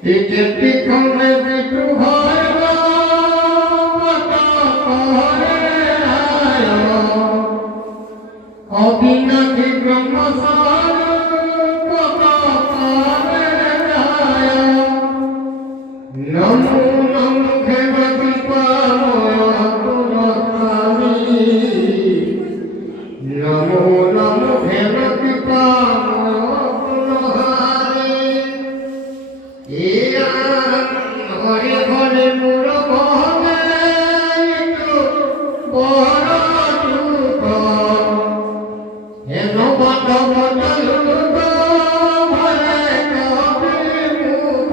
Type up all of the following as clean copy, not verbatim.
একটি কমে বিটু ভরব করে অবিনাশী ব্রহ্মসার করে নমো নমো ভগবতী পাবনী নমো নমো ভগবতী ঘরে ঘরে মোর ভবে বড় দুঃখ হেন বন্ধ বন্ধ ভরে কবি মুখ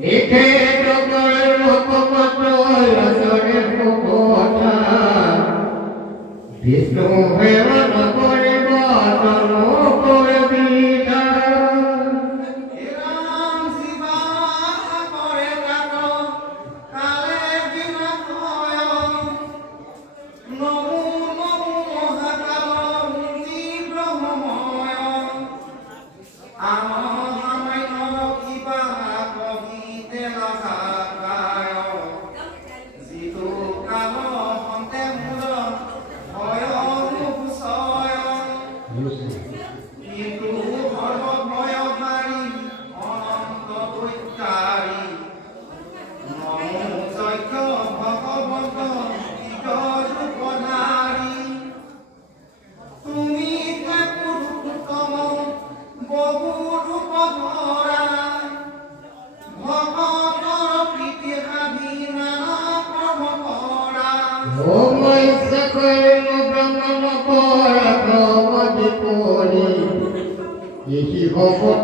লিখে জগর লোকমত রসরে কথা বিষ্ণু হেরণ করিব জন্ম করে দিলা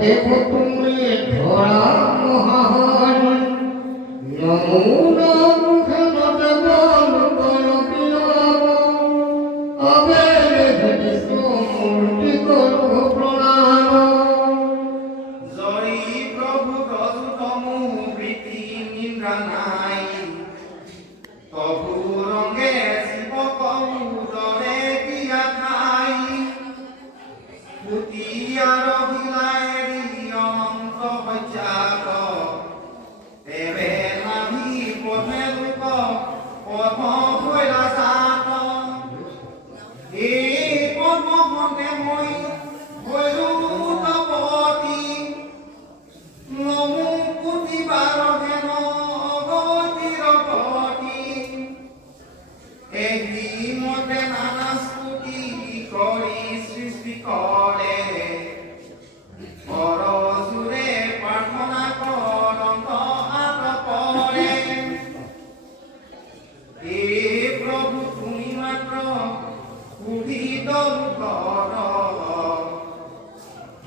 দেখো তুমি ধরা মহাহরি নমো নমো খেলতে বল বল বিরাম আবে বিষ্ণু মূর্তি করো প্রণাম জয় প্রভু তমু প্রীতি নিদ্রা নাই তবু রঙে শিব কৌদরে দিয়া খাই পুতিয়ার ভিলায়েরি অনন্ত বৈচাক তেবে নাহি পথে লোক পথ হইলা সাত এই পদ্মখণ্ডে মই হইলো তপতি নমো কোটিবার হেন অগতিৰ গতি এই মতে নানা স্তুতি কৰি সৃষ্টি কৰে পৰজুৰে প্ৰাৰ্থনা কৰন্ত আত পৰে হে প্ৰভু তুমি মাত্ৰ সুধিত কৰ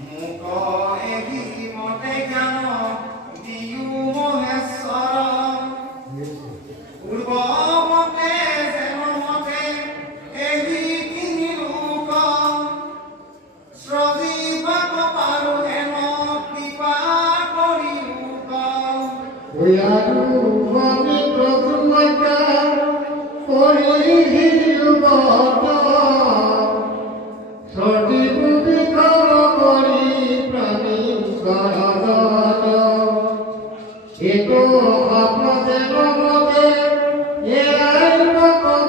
মোক এহি মতে জ্ঞান দিও মহেশ্বৰ পূৰ্বমতে যেনমতে এহি তিনি লোক শ্ৰজিবাক পাৰো হেন কৃপা কৰি লোক আমি প্ৰভুমতা কৰি সজীব বিকার করি প্রাণী গণগণ এত আপনাদের মধ্যে এরাই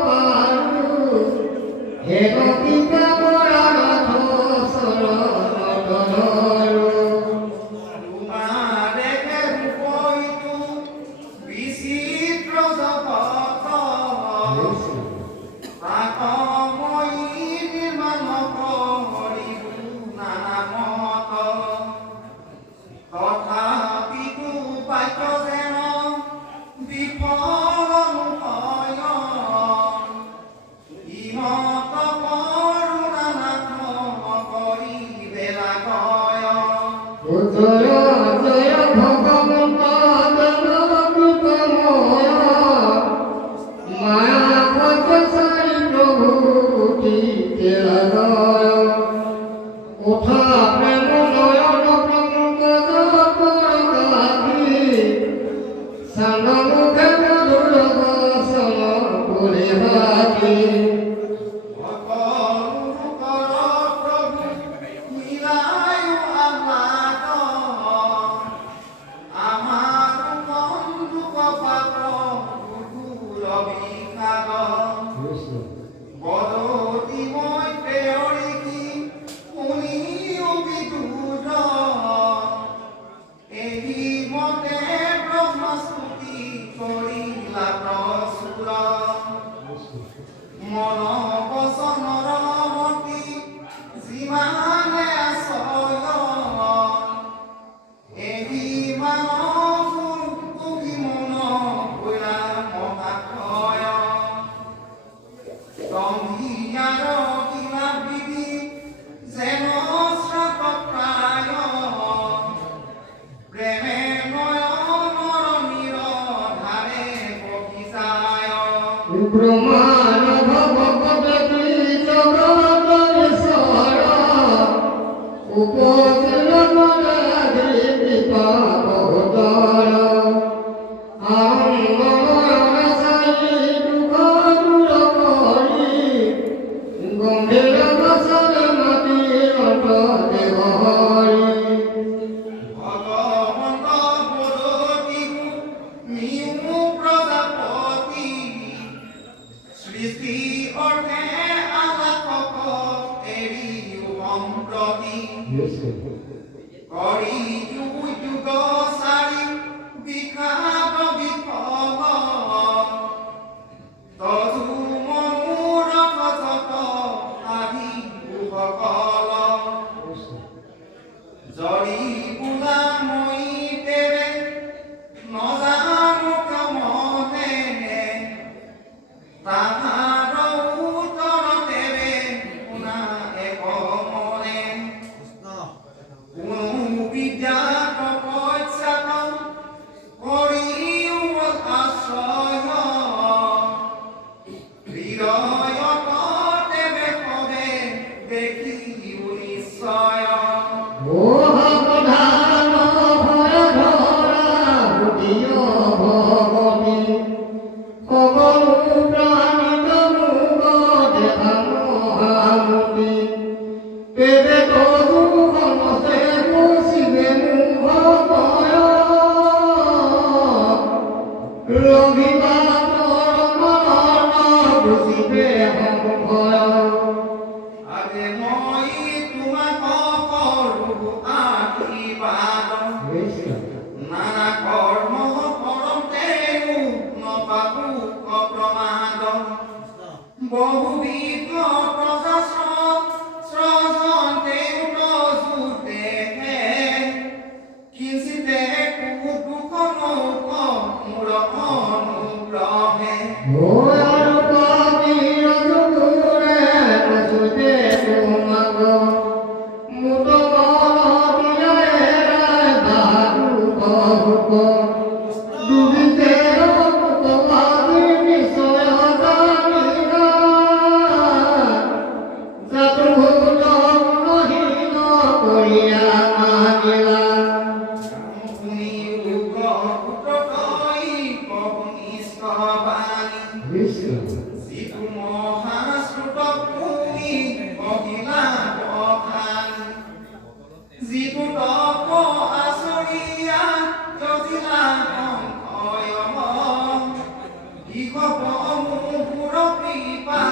পারু হে গীতা মরানাথ শরণ তোমারে রূপইতু বিচিত্র জগত পাতময়ী নির্মাণ কৰিবু নানা মত তথাপিতো পাইত যেন বিফল নহয় ইহত কৰোণানাথ কৰি বেলা কয় জয় জয় ভগবন্ত জনপিতময় মায়া পথসাই প্রভু টিকেলয় ওঠা প্রেম নয়ন পঙ্কজ পরকাধি সানমুখে মধুর বসন করে হাতি প্রভু মিলায়ু আহ্লাদ ব্রহ্মাণ্ড ভগবতী জগদীশ্বর উপকূল মনাদি কৃপা বহুতর আনন্দময় সাই দুঃখ দূর করি গম্ভীর বসন মাতি অন্ত দেব হরি ভগবন্ত বদতিকু নিউ প্রজাপতি সৃষ্টি অৰ্থে আলাকক এৰি সম্প্ৰতি কৰি যুগ চাৰি বিখ্যাত বিফল তজু মনোৰথ যত আহি সকল জৰি বোলা মই তেৰে নজানো কমতে তাহাৰ উত্তৰ তেৰে শুনা এক মনে কোনো বিদ্যা তপস্যাত কৰিও আশ্ৰয় হৃদয়ত তেবে পদে দেখিও নিশ্চয় মোহ প্ৰধান ভয় ধৰা বুদ্ধিয় ভগৱতী সকলো প্ৰাণীত মুগ দেখা মহামতি তেবে তজু সমস্তে পচিবে মুখ কয় ৰবিবা পৰম বুজিবে সংশয় আগে মই তোমাক কৰো আশীৰ্বাদ নানা কৰ্ম কৰোঁতেও নপাবো প্ৰমাদ বহুবিধ প্ৰজা স্ৰজন তজুতে কিঞ্চিতে দুখ নৌক মোৰ অনুগ্ৰহে মোৰ আৰু কবিৰ যুগুৰে নচুতে তোমাক মুত মন দিয়াৰে বাহু বহুক ডুবিতে মুকলাদি নিশ্চয় জানিলা জাতু ভূত গুণহীন কৰিয়া মানিলা শুনি লোক পুত্ৰকৈ কনিষ্ঠ বাণী যিটো মহাশ্ৰুত ভূমি মহিলা বখানী যিটো তপ আচৰিয়া যতিলা সংশয়ম ইহব মুহুৰ কৃপা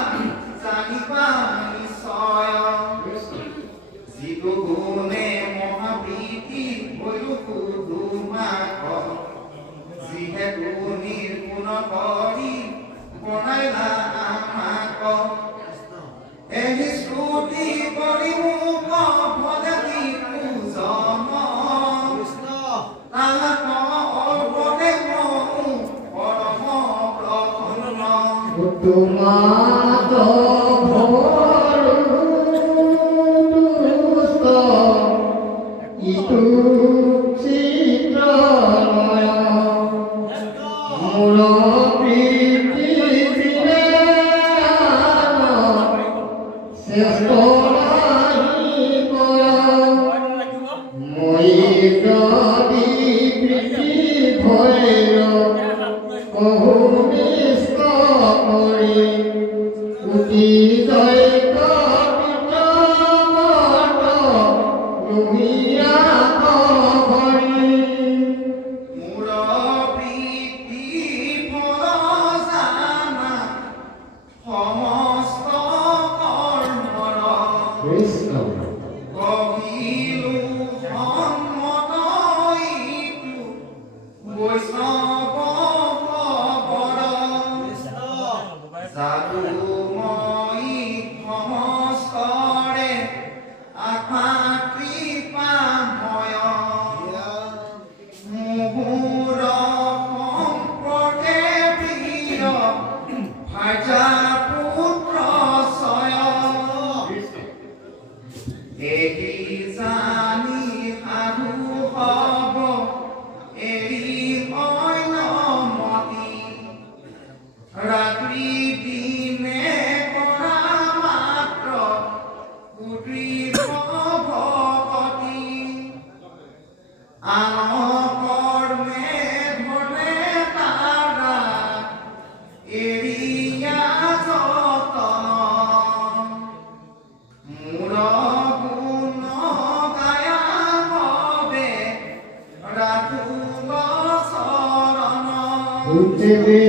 জানিবা নিশ্চয় যিটো গুণে মহাপ্ৰীতি হৈও দুমাক যিহেতু নিৰ্গুণ কৰি বনাইলা আমাক এহি স্তুতি কৰি মোক ভজতি পূজন তাহাক অৰ্পণে মৌ পৰম প্ৰসন্ন তোমাত ভৰু দুষ্ট ইটো চিত্ৰময় মূল প্ৰীতি দিলে শ্ৰেষ্ঠ নাহি মই যদি প্ৰীতি ভৈৰ কহু নিষ্ঠ কৰি উটি জয় এড়িয়া যতন মূর গুণ গায়া হবে রাখুব শরণ উঠবে